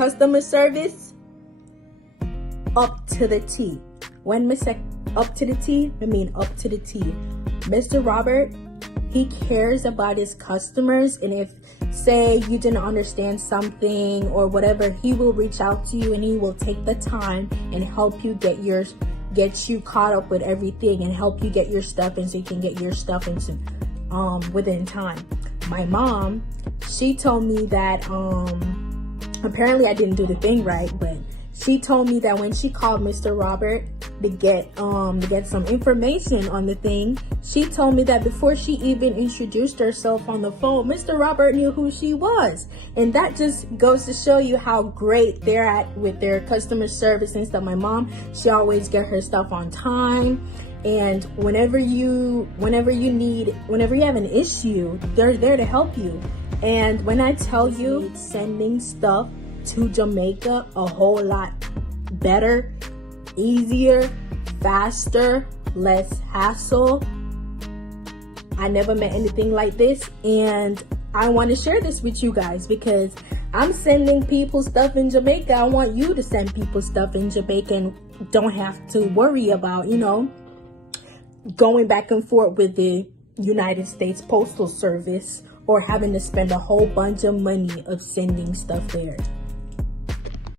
Customer service, up to the T. When me say up to the T, I mean up to the T. Mr. Robert, he cares about his customers, and if say you didn't understand something or whatever, he will reach out to you and he will take the time and help you get you caught up with everything and help you get your stuff in so you can get your stuff into within time. My mom, she told me that apparently I didn't do the thing right, but she told me that when she called Mr. Robert to get some information on the thing, she told me that before she even introduced herself on the phone, Mr. Robert knew who she was. And that just goes to show you how great they're at with their customer service and stuff. My mom, she always get her stuff on time. And whenever you have an issue, they're there to help you. And when I tell you, sending stuff to Jamaica a whole lot better, easier, faster, less hassle. I never met anything like this, and I want to share this with you guys because I'm sending people stuff in Jamaica. I want you to send people stuff in Jamaica and don't have to worry about, going back and forth with the United States Postal Service or having to spend a whole bunch of money of sending stuff there.